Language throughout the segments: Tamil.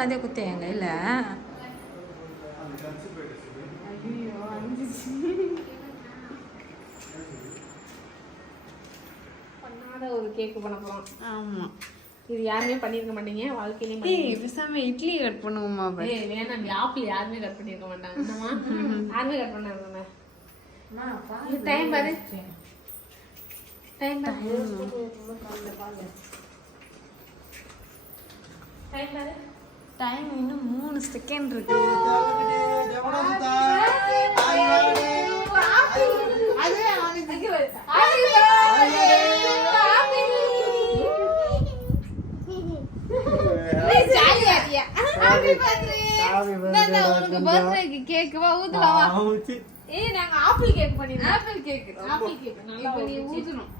கொண்டாந்தே குத்தேன் எங்க இல்ல பண்ணாத ஒரு கேக் பண்ண போறோம். ஆமா இது யாருமே பண்ணிருக்க மாட்டீங்க வாழ்க்கையிலேயே. ஏய் பேசாம இட்லி கட் பண்ணுவோமா? ஏய் வேணாம், ஆப்பிள் யாருமே கட் பண்ணிருக்க மாட்டாங்க. என்னமா யாருமே கட் பண்ணாங்க. டைம் பாரு, டைம் பாரு, டைம் பாரு. டைம் இன்னும் 3 செகண்ட் இருக்கு. நாங்க ஆப்பிள் கேக் பண்ணிருக்கோம். ஆப்பிள் கேக் நல்லா நீ ஊதணும்.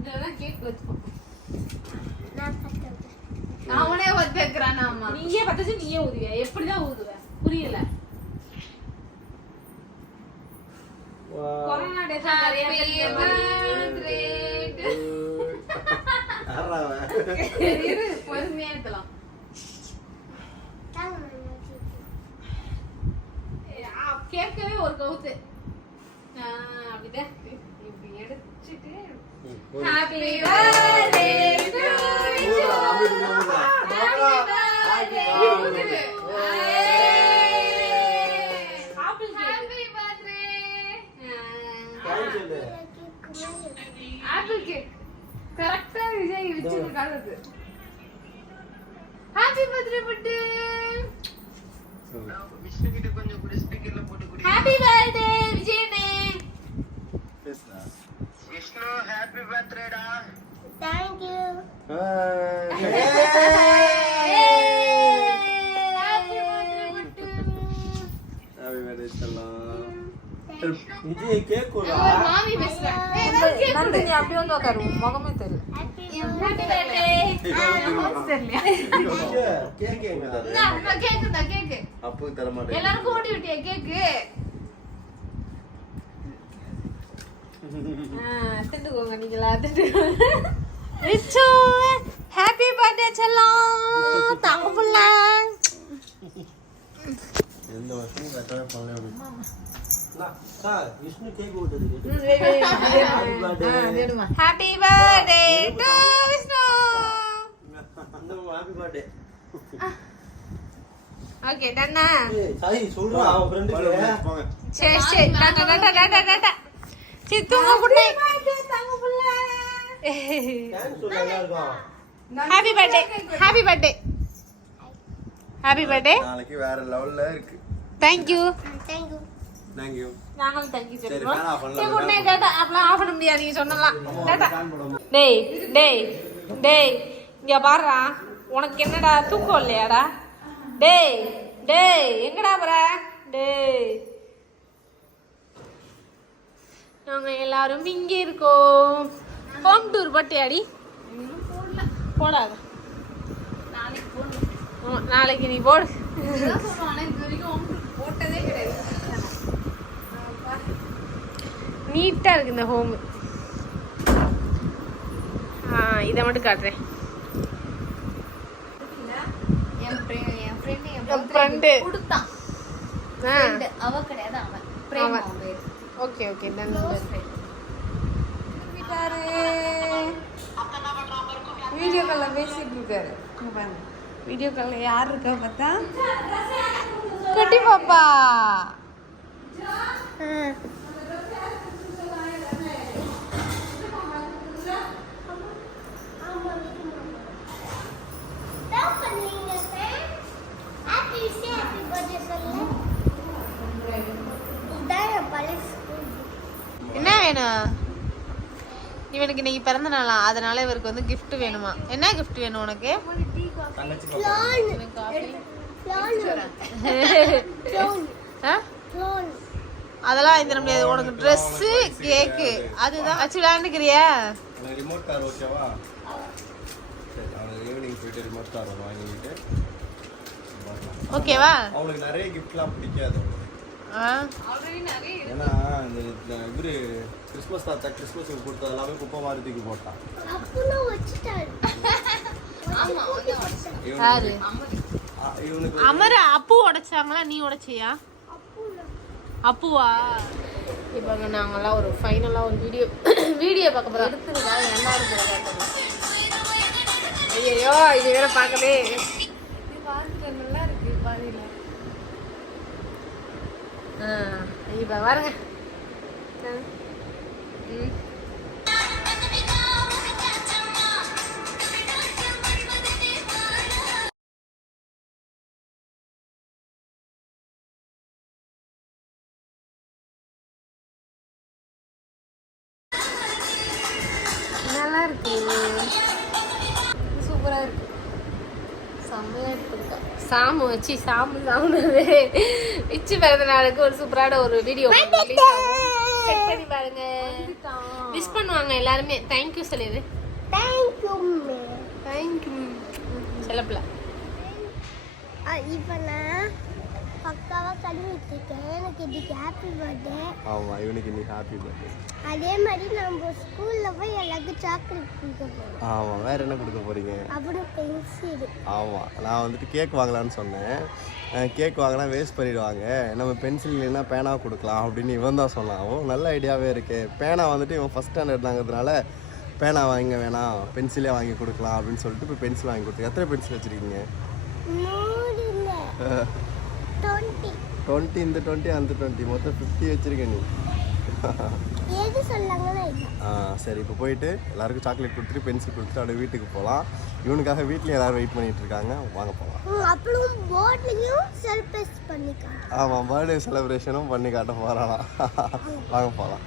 இதெல்லாம் கேக் வச்சுக்கோ. அவனே ஒத்துக்கிறான். அம்மா நீயே பத்தச்சு நீயே ஊதுவியா? எப்படிதான் ஊதுவ புரியல. கொரோனா டேஸ் நிறைய பொறுமையா இருக்கலாம். கேட்கவே ஒரு கவுத்து அப்படிதான் இப்படி எடுத்துட்டு happy birthday to you. Apple cake கரெக்ட்டா விஜய் வச்சிருக்காரு. ஹாப்பி பர்த்டே பட்டு. விஷ்ணு கிட்ட கொஞ்சம் கூட ஸ்பீக்கர்ல போட்டு குடி. ஹாப்பி பர்த்டே விஜயனே. விஷ்ணு ஹாப்பி பர்த்டே டா. Thank you. ஹாப்பி பர்த்டே பட்டு. ஹாப்பி பர்த்டே செல்லம். விஜய் கேக் கோடா. மாமி பேசுறா. நந்து நீ அப்படியே வந்து உட்காரு, முகமே தெரியல. Happy birthday. தெரியல. கேக் எங்கடா? நான் கேக் தான் கேக். அப்போ தர மாட்டேன். எல்லாரும் ஓடி விட்டியா கேக்? திண்டுக்கோங்க நீங்களா திண்டுக்கோங்க. ரிச்சு ஹாப்பி பர்த்டே செல்லம் தங்க புள்ள. எந்த வருஷமும் கட்டவே பண்ணல. சார் விஷ்ணு கேக் ஓடுது. Happy birthday to Vishnu. Happy birthday. Okay டன்னா. ஏய் சாய் சொல்றா அவ ஃப்ரெண்டுக்கு போங்க. சரி சரி டாடா சித்துங்க புள்ளை தங்க புள்ள. டான்ஸ் நல்லா இருக்கும். Happy birthday happy birthday happy birthday. நாளைக்கு வேற லெவல்ல இருக்கு. Thank you. Thank you. நாங்களும் தேங்க் யூ சரி சொல்றோம். ஃபேன் ஆஃப் சரி பண்ணலாம். Good night Tata. அப்பலாம் ஆஃப் பண்ண முடியாது நீங்க சொன்னலாம். டாடா. டேய் டேய் டேய் இங்க பாருடா, உனக்கு என்னடா தூக்கம் இல்லையாடா? டேய் டேய் எங்கடா போற? டேய் நாங்க எல்லாரும் இங்கே இருக்கோம். ஹோம் டூர் பட்டியாடி போடாத. நாளைக்கு நீ போடு. நீட்டா இருக்கு இந்த ஹோம். இதை மட்டும் காட்டுறேன். Okay okay done. வீடியோ கால்ல பேசிட்டு இருக்காரு. வீடியோ கால்ல யார் இருக்கா பார்த்தா குட்டி பாப்பா. என்ன வேணும் இவனுக்கு? இன்னைக்கு பிறந்த நாளா, அதனால இவருக்கு வந்து gift வேணுமா? என்ன gift வேணும் உனக்கு? அதெல்லாம் வாங்கி தர முடியாது. உனக்கு ட்ரெஸ் கேக்கு அதுதான் வச்சு விளையாண்டுக்கிறியா? ரிமோட் கார் ஓகேவா? சரி அவனுக்கு ஈவினிங் போயிட்டு ரிமோட் கார் வாங்கிட்டு ஓகேவா? அவனுக்கு நிறைய கிஃப்ட்லாம் பிடிக்காது. ஏன்னா இந்த இவரு கிறிஸ்மஸ் தாத்தா கிறிஸ்மஸுக்கு கொடுத்தது எல்லாமே குப்பை மாதிரி தூக்கி போட்டான். யாரு இவனுக்கு அமர அப்பு உடைச்சாங்களா நீ உடைச்சியா அப்புவா இப்போ நாங்கெல்லாம் ஒரு ஃபைனலாக ஒரு வீடியோ பார்க்க போகிறோம் எடுத்துருக்கா என்ன ஐயோ இது வேற பார்க்கவே நல்லா இருக்கு பாதியில். இப்போ பாருங்க நல்லா இருக்கு, சூப்பராக இருக்கு, செம்மையாக எடுத்துருக்கா. சாமு வச்சு சாமுனது விச்சு பிறந்த நாளுக்கு ஒரு சூப்பரான ஒரு வீடியோ செக் பண்ணி பாருங்க. விஷ் பண்ணுவாங்க எல்லாருமே. தேங்க்யூ சொல்லிடு. தேங்க்யூ செல்லப்பில்ல. இப்போ நான் பக்காவாக கழுவி வச்சுருக்கேன். எனக்கு இதுக்கு ஹாப்பி பர்த்டே. ஆமாம், இவனுக்கு இன்னைக்கு ஹாப்பி பர்த்டே. அதே மாதிரி நம்ம ஸ்கூலில் போய் எல்லாருக்கும் சாக்லேட் கொடுக்க போகிறோம். ஆமாம், வேறு என்ன கொடுக்க போகிறீங்க? அப்புறம் பென்சில். ஆமாம், நான் வந்துட்டு கேக் வாங்கலான்னு சொன்னேன். கேக் வாங்கினா வேஸ்ட் பண்ணிவிடுவாங்க, நம்ம பென்சில் இல்லைன்னா பேனா கொடுக்கலாம் அப்படின்னு இவன் தான் சொன்னான். ஓ, நல்ல ஐடியாவே இருக்குது. பேனா வந்துட்டு இவன் ஃபஸ்ட் ஸ்டாண்டர்ட் தாங்கிறதுனால பேனா வாங்க வேணாம், பென்சிலே வாங்கி கொடுக்கலாம் அப்படின்னு சொல்லிட்டு இப்போ பென்சில் வாங்கி கொடுத்து. எத்தனை பென்சில் வச்சுருக்கீங்க? 20, இந்த 20 அந்த 20, மொத்தம் 50 வச்சுருக்கேன் நீ. எது சொல்லாங்களோ சரி, இப்போ போயிட்டு எல்லாருக்கும் சாக்லேட் கொடுத்துட்டு பென்சில் கொடுத்துட்டு அப்படியே வீட்டுக்கு போகலாம். இவனுக்காக வீட்லேயும் எல்லோரும் வெயிட் பண்ணிகிட்டு இருக்காங்க. வாங்க போகலாம். அப்புறம் போர்ட்லேயும் சர்ப்ரைஸ் பண்ணிக்கலாம். ஆமாம், பர்த்டே செலிப்ரேஷனும் பண்ணி காட்ட போகிறானா. வாங்க போகலாம்.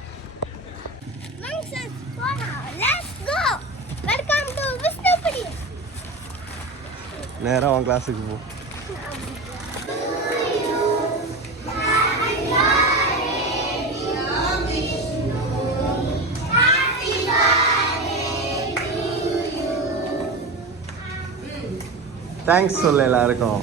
நேராக அவன் கிளாஸுக்கு போ. தேங்க்ஸ் சொல்ல எல்லாருக்கும்.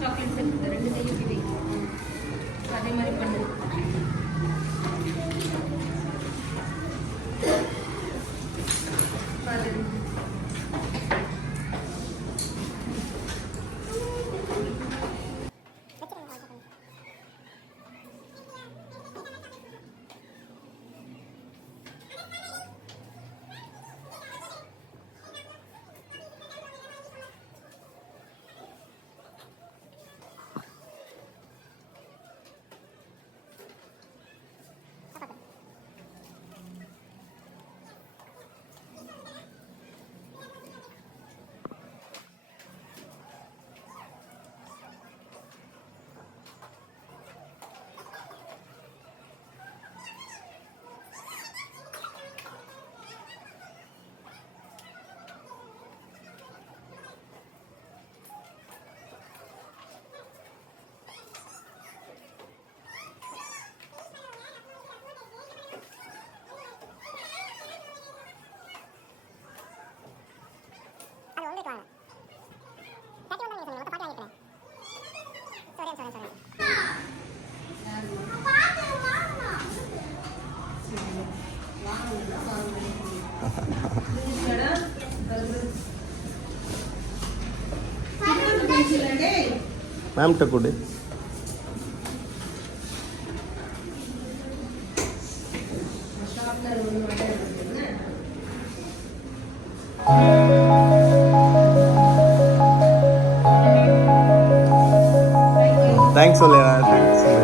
சாக்லேட்ஸ் இருக்குது 2 கையும் அதே மாதிரி பண்ணு. மேம்கிட்ட கொடு. தேங்க்ஸ் சொல்ல. தேங்க்ஸ் சொல்ல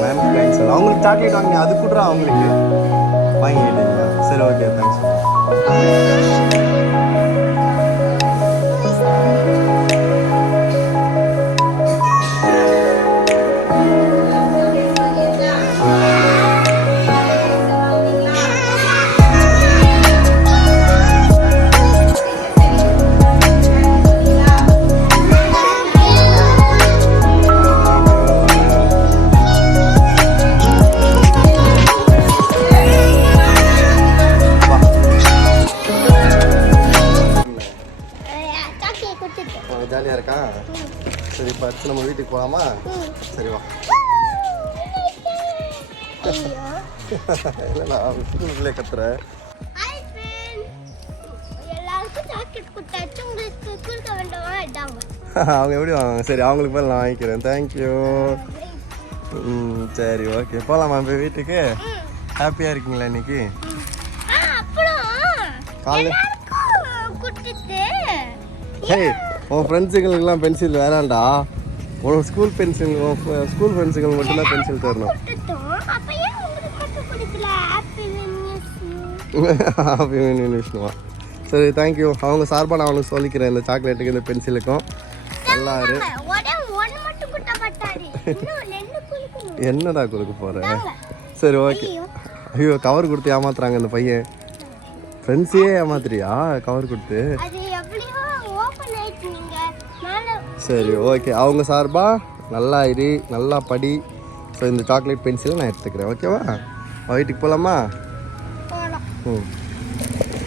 மேம். தேங்க்ஸ் சொல்ல. அவங்களுக்கு சாக்லேட் வாங்கி அது கொடுறா, அவங்களுக்கு வாங்கிட்டீங்களா? சரி, ஓகே, தேங்க்ஸ். முடிச்சு நம்ம வீட்டுக்கு போகலாமா? சரி வா. இல்லைண்ணா ஸ்கூல் பிள்ளைய கத்துற. அவங்க எப்படி வாங்குவாங்க? சரி அவங்களுக்கு பேர் நான் வாங்கிக்கிறேன். தேங்க்யூ. சரி ஓகே போகலாமா இப்போ வீட்டுக்கு? ஹாப்பியாக இருக்கீங்களா இன்னைக்கு? காலையில் ஹே உன் ஃப்ரெண்ட்ஸுங்களுக்குலாம் பென்சில் வேணாண்டா. உனக்கு ஸ்கூல் பென்சில் ஸ்கூல் ஃப்ரெண்ட்ஸுங்களுக்கு மட்டும்தான் பென்சில் தரணும். ஹாப்பி விஷ்ணுவா. சரி தேங்க்யூ. அவங்க சார்பாக நான் அவனுக்கு சொல்லிக்கிறேன் இந்த சாக்லேட்டுக்கு இந்த பென்சிலுக்கும். நல்லா இரு. என்னடா கொடுக்க போகிறேன்? சரி ஓகே. ஐயோ கவர் கொடுத்து ஏமாத்துறாங்க இந்த பையன். ஃப்ரெண்ட்ஸையே ஏமாத்துறியா கவர் கொடுத்து? சரி ஓகே அவங்க சார்பா நல்லா இரு நல்லா படி. ஸோ இந்த சாக்லேட் பென்சிலை நான் எடுத்துக்கிறேன். ஓகேவா? வீட்டுக்கு போகலாமா? ம்